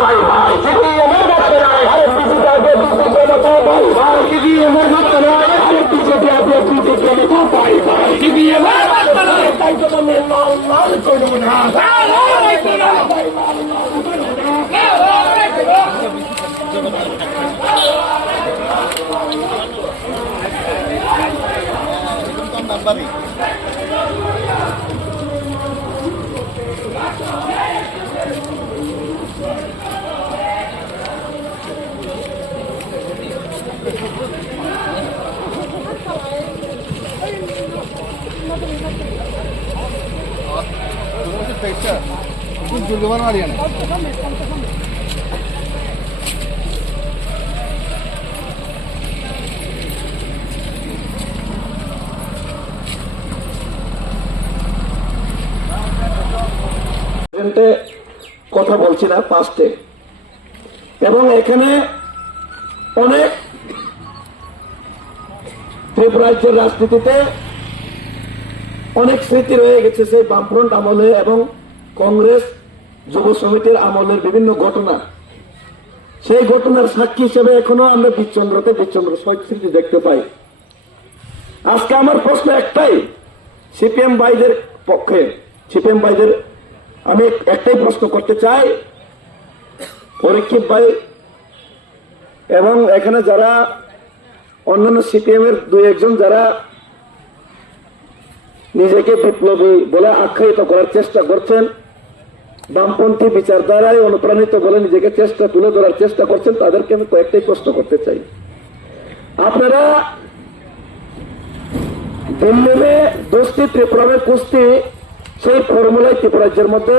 ভাই ভাই সিপিএমের মতো নয় আরে পিছিয়ে আগে পিছিয়ে মতো ভাই ভাই সিপিএমের মতো নয় আরে পিছিয়ে আগে পিছিয়ে মতো ভাই ভাই সিপিএমের মতো নয় তাই তো বলে লাল লাল করব না ভাই নাম্বারই জুলগমান মারিয়া না কথা বলছি না পাস্টে এবং এখানে অনেক ত্রিপুরাজ্যের রাজনীতিতে অনেক স্মৃতি রয়ে গেছে সেই বামফ্রন্ট আমলে এবং কংগ্রেস যুব সমিতির আমলের বিভিন্ন ঘটনা সেই ঘটনার সাক্ষী হিসেবে এখনো আমরা বিচন্দ্র স্মৃতি দেখতে পাই। আজকে আমার প্রশ্ন একটাই সিপিএম ভাইদের পক্ষে সিপিএম ভাইদের আমি একটাই প্রশ্ন করতে চাই পরীক্ষিত ভাই এবং এখানে যারা অন্যান্য সিপিএম এর দুই একজন যারা নিজেকে বিপ্লবী বলে আখ্যায়িত করার চেষ্টা করছেন বামপন্থী বিচারধারায় অনুপ্রাণিত বলে নিজেকে তুলে ধরার চেষ্টা করছেন তাদেরকে আমি কয়েকটাই প্রশ্ন করতে চাই। আপনারা দিল্লি में दोस्ती त्रिपुरा में कुश्ती সেই ফর্মুলায় ত্রিপুরাজ্যের মধ্যে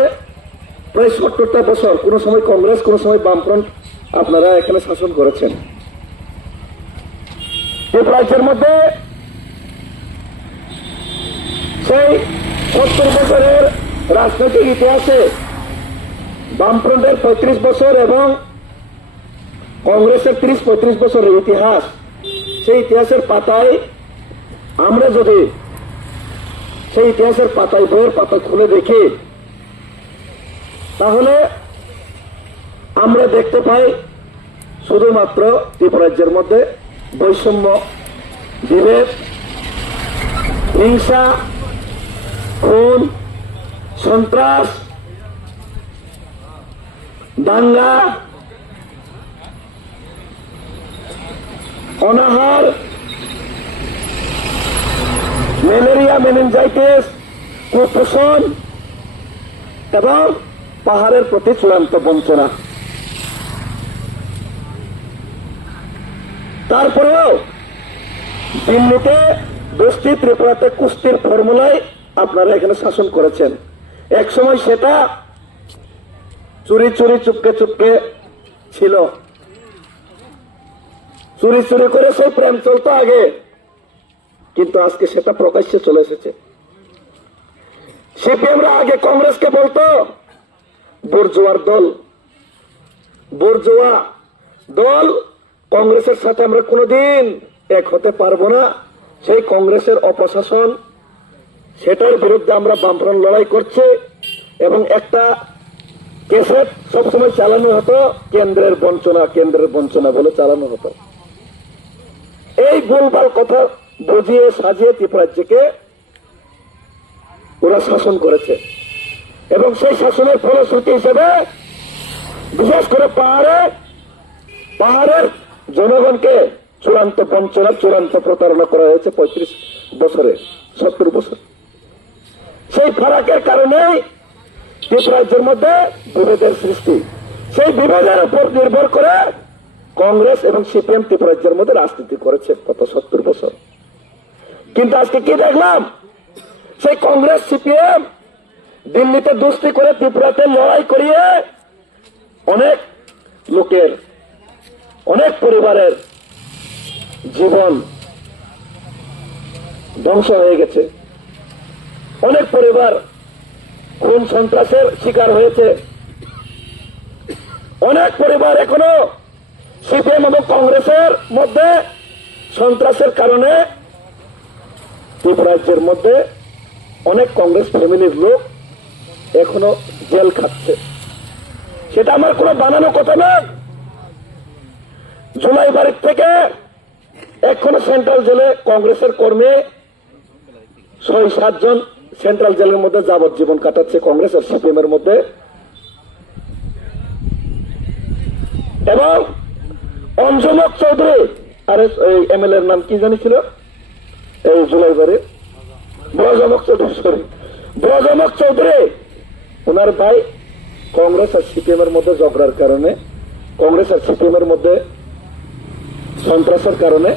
প্রায় ৭০টা বছর কোন সময় কংগ্রেস কোন সময় বামফ্রন্ট আপনারা এখানে শাসন করেছেন। ত্রিপুরাজ্যের মধ্যে সেই ৭০ বছরের রাজনৈতিক ইতিহাসে বামফ্রন্টের ৩৫ বছর এবং কংগ্রেসের ৩০-৩৫ বছরের ইতিহাস সেই ইতিহাসের পাতায় আমরা যদি সেই ইতিহাসের পাতায় বইয়ের পাতা খুলে দেখি তাহলে আমরা দেখতে পাই শুধুমাত্র ত্রিপুরাজ্যের মধ্যে বৈষম্য বিভেদ হিংসা খুন সন্ত্রাস দাঙ্গা অনাহার ম্যালেরিয়া মেনিনজাইটিস কুপোষণ এবং পাহাড়ের প্রতি চূড়ান্ত বঞ্চনা। তারপরেও দিল্লিতে দোস্তি ত্রিপুরাতে কুস্তির ফর্মুলায় আপনারা এখানে শাসন করেছেন। এক সময় সেটা চুরি চুপকে ছিল, চুরি করে সেই প্রেম চলতো আগে, কিন্তু আজকে সেটা প্রকাশ্যে চলে এসেছে। সিপিএমরা আগে কংগ্রেসকে বলতো বুর্জোয়ার দল, বুর্জোয়া দল, কংগ্রেসের সাথে আমরা কোনোদিন এক হতে পারবো না। সেই কংগ্রেসের অপশাসন সেটার বিরুদ্ধে আমরা বামফ্রন্ট লড়াই করছে এবং একটা ক্যাসেট সবসময় চালানো হতো কেন্দ্রের বঞ্চনা বলে চালানো হতো। এই ভুলভাল কথা বুঝিয়ে সাজিয়ে ত্রিপুরাজ্যকে ওরা শাসন করেছে এবং সেই শাসনের ফলশ্রুতি হিসেবে বিশেষ করে পাহাড়ের জনগণকে চূড়ান্ত বঞ্চনা চূড়ান্ত প্রতারণা করা হয়েছে ৩৫ বছরে ৭০ বছর। সেই ফারাকের কারণেই ত্রিপুরাজ্যের মধ্যে বিভেদের সৃষ্টি। সেই বিভেদের উপর নির্ভর করে কংগ্রেস এবং সিপিএম ত্রিপুরাজ্যের মধ্যে রাজনীতি করেছে গত ৭০ বছর। কিন্তু আজকে কি দেখলাম, সেই কংগ্রেস সিপিএম দিল্লিতে দোস্তি করে ত্রিপুরাতে লড়াই করিয়ে অনেক লোকের অনেক পরিবারের জীবন ধ্বংস হয়ে গেছে, অনেক পরিবার খুন সন্ত্রাসের শিকার হয়েছে, অনেক পরিবার এখনো সিপিএম এবং কংগ্রেসের মধ্যে সন্ত্রাসের কারণে ত্রিপুরাজ্যের মধ্যে অনেক কংগ্রেস ফ্যামিলির লোক এখনো জেল খাচ্ছে। সেটা আমার কোনো বানানো কথা না। জুলাই বাড়ির থেকে এখনো সেন্ট্রাল জেলে কংগ্রেসের কর্মী 6-7 জন সেন্ট্রাল জেলের মধ্যে যাবজ্জীবন কাটাচ্ছে কংগ্রেস আর সিপিএম এর মধ্যে। এবং অঞ্জনক চৌধুরী আর এই এমএলএ এর নাম কি জানি ছিল এই জুলাই বাড়ির ব্রজনক চৌধুরী, সরি ব্রজনক চৌধুরী, ওনার ভাই কংগ্রেস আর সিপিএম এর মধ্যে ঝগড়ার কারণে, কংগ্রেস আর সিপিএম এর মধ্যে সন্ত্রাসের কারণে